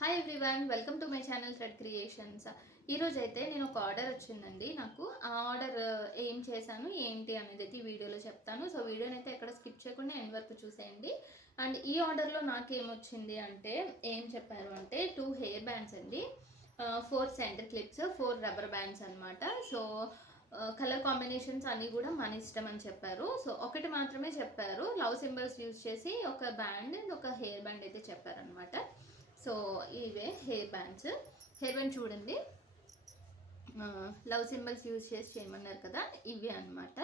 Hi everyone, welcome to my channel thread creations. ఈరోజు అయితే నేను ఒక ఆర్డర్ వచ్చిందండి. నాకు ఆ ఆర్డర్ ఏం చేశాను ఏంటి అనేది అయితే ఈ వీడియోలో చెప్తాను. సో వీడియోని అయితే ఎక్కడ స్కిప్ చేయకుండా ఎండ్ వరకు చూసేయండి. అండ్ ఈ ఆర్డర్లో నాకేమొచ్చింది అంటే ఏం చెప్పారు అంటే 2 హెయిర్ బ్యాండ్స్ అండి, 4 సెంటర్ క్లిప్స్, 4 రబ్బర్ బ్యాండ్స్ అనమాట. సో కలర్ కాంబినేషన్స్ అన్నీ కూడా మన ఇష్టం అని చెప్పారు. సో ఒకటి మాత్రమే చెప్పారు, లవ్ సింబల్స్ యూజ్ చేసి ఒక బ్యాండ్ అండ్ ఒక హెయిర్ బ్యాండ్ అయితే చెప్పారనమాట. సో ఇవే హెయిర్ బ్యాండ్స్. హెయిర్ బ్యాండ్ చూడండి, లవ్ సింబల్స్ యూజ్ చేసి చేయమన్నారు కదా, ఇవే అనమాట.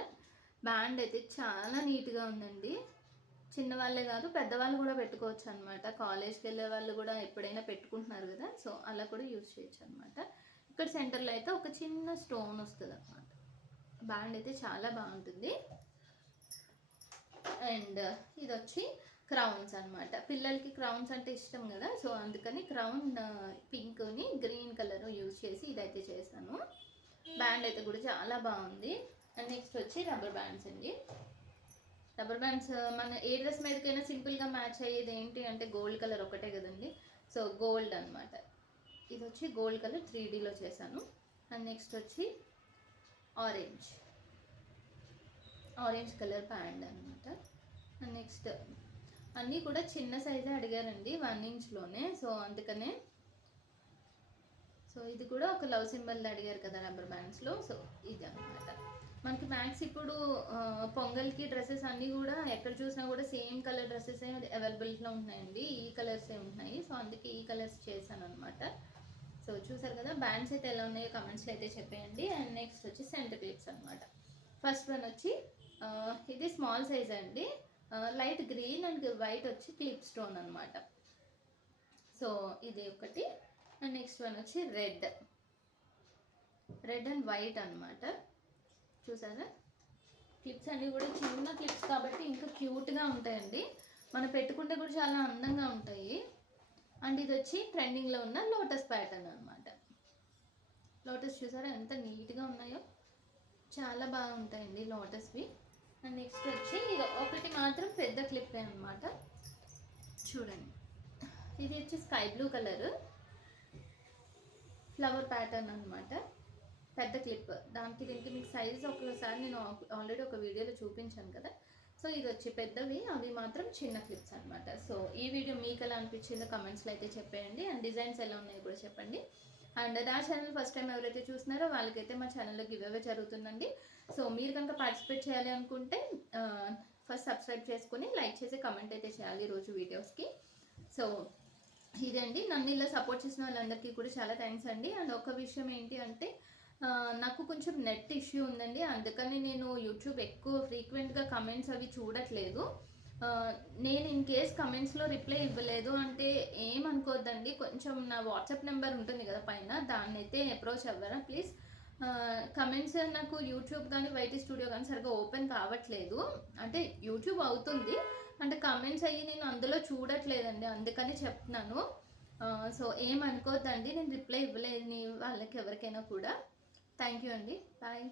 బ్యాండ్ అయితే చాలా నీట్గా ఉందండి. చిన్నవాళ్ళే కాదు పెద్దవాళ్ళు కూడా పెట్టుకోవచ్చు అనమాట. కాలేజ్కి వెళ్ళే వాళ్ళు కూడా ఎప్పుడైనా పెట్టుకుంటున్నారు కదా, సో అలా కూడా యూజ్ చేయొచ్చు అనమాట. ఇక్కడ సెంటర్లో అయితే ఒక చిన్న స్టోన్ వస్తుంది అనమాట. బ్యాండ్ అయితే చాలా బాగుంటుంది. అండ్ ఇది వచ్చి క్రౌన్స్ అనమాట. పిల్లలకి క్రౌన్స్ అంటే ఇష్టం కదా, సో అందుకని క్రౌన్ పింక్ని గ్రీన్ కలర్ యూజ్ చేసి ఇదైతే చేశాను. బ్యాండ్ అయితే కూడా చాలా బాగుంది. అండ్ నెక్స్ట్ వచ్చి రబ్బర్ బ్యాండ్స్ అండి. రబ్బర్ బ్యాండ్స్ మన ఏ డ్రెస్ మీదకైనా సింపుల్గా మ్యాచ్ అయ్యేది ఏంటి అంటే గోల్డ్ కలర్ ఒకటే కదండి. సో గోల్డ్ అనమాట. ఇది వచ్చి గోల్డ్ కలర్ 3Dలో చేశాను. అండ్ నెక్స్ట్ వచ్చి ఆరెంజ్ కలర్ బ్యాండ్ అనమాట. అండ్ నెక్స్ట్ అన్నీ కూడా చిన్న సైజే అడిగారండి, 1 ఇంచ్లోనే. సో అందుకనే సో ఇది కూడా ఒక లవ్ సింబల్ అడిగారు కదా రబ్బర్ బ్యాండ్స్లో. సో ఇది అనమాట. మనకి మ్యాక్స్ ఇప్పుడు పొంగల్కి డ్రెస్సెస్ అన్నీ కూడా ఎక్కడ చూసినా కూడా సేమ్ కలర్ డ్రెస్సెస్ అవైలబిలిటీలో ఉన్నాయండి. ఈ కలర్సే ఉన్నాయి. సో అందుకే ఈ కలర్స్ చేశాను అనమాట. సో చూసారు కదా, బ్యాండ్స్ అయితే ఎలా ఉన్నాయో కమెంట్స్లో అయితే చెప్పేయండి. అండ్ నెక్స్ట్ వచ్చి సెంటర్ క్లిప్స్ అనమాట. ఫస్ట్ వన్ వచ్చి ఇది స్మాల్ సైజ్ అండి, లైట్ గ్రీన్ అండ్ వైట్ వచ్చి క్లిప్ స్టోన్ అనమాట. సో ఇది ఒకటి. అండ్ నెక్స్ట్ వన్ వచ్చి రెడ్ అండ్ వైట్ అనమాట. చూసారా, క్లిప్స్ అన్నీ కూడా చిన్న క్లిప్స్ కాబట్టి ఇంకా క్యూట్గా ఉంటాయండి. మనం పెట్టుకుంటే కూడా చాలా అందంగా ఉంటాయి. అండ్ ఇది వచ్చి ట్రెండింగ్లో ఉన్న లోటస్ ప్యాటర్న్ అనమాట. లోటస్ చూసారా ఎంత నీట్గా ఉన్నాయో, చాలా బాగుంటాయండి లోటస్వి. అండ్ నెక్స్ట్ వచ్చి ఇది ఒకటి మాత్రం పెద్ద క్లిప్ అనమాట. చూడండి, ఇది వచ్చి sky blue colour flower pattern అనమాట. పెద్ద క్లిప్. దానికి దీనికి మీకు సైజ్ ఒకసారి నేను ఆల్రెడీ ఒక వీడియోలో చూపించాను కదా. సో ఇది వచ్చి పెద్దవి, అవి మాత్రం చిన్న క్లిప్స్ అనమాట. సో ఈ వీడియో మీకు ఎలా అనిపించిందో కమెంట్స్లో అయితే చెప్పేయండి. అండ్ డిజైన్స్ ఎలా ఉన్నాయో కూడా చెప్పండి. అండ్ నా ఛానల్ ఫస్ట్ టైం ఎవరైతే చూస్తున్నారో వాళ్ళకైతే మా ఛానల్లో గివ్ అవే జరుగుతుందండి. సో మీరు కనుక పార్టిసిపేట్ చేయాలి అనుకుంటే ఫస్ట్ సబ్స్క్రైబ్ చేసుకుని లైక్ చేసి కమెంట్ అయితే చేయాలి రోజు వీడియోస్కి. సో ఇదండి, నన్ను ఇలా సపోర్ట్ చేసిన వాళ్ళందరికీ కూడా చాలా థ్యాంక్స్ అండి. అండ్ ఒక విషయం ఏంటి అంటే నాకు కొంచెం నెట్ ఇష్యూ ఉందండి, అందుకని నేను యూట్యూబ్ ఎక్కువ ఫ్రీక్వెంట్గా కమెంట్స్ అవి చూడట్లేదు. నేను ఇన్ కేస్ కమెంట్స్లో రిప్లై ఇవ్వలేదు అంటే ఏమనుకోద్దండి. కొంచెం నా వాట్సాప్ నెంబర్ ఉంటుంది కదా పైన, దాన్ని అయితే అప్రోచ్ అవ్వరా ప్లీజ్. కమెంట్స్ నాకు యూట్యూబ్ కానీ వైటీ స్టూడియో కానీ సరిగ్గా ఓపెన్ కావట్లేదు. అంటే యూట్యూబ్ అవుతుంది అంటే కమెంట్స్ అయ్యి నేను అందులో చూడట్లేదండి, అందుకని చెప్తున్నాను. సో ఏమనుకోద్దండి, నేను రిప్లై ఇవ్వలేదు వాళ్ళకి ఎవరికైనా కూడా. థ్యాంక్ యూ అండి, బాయ్.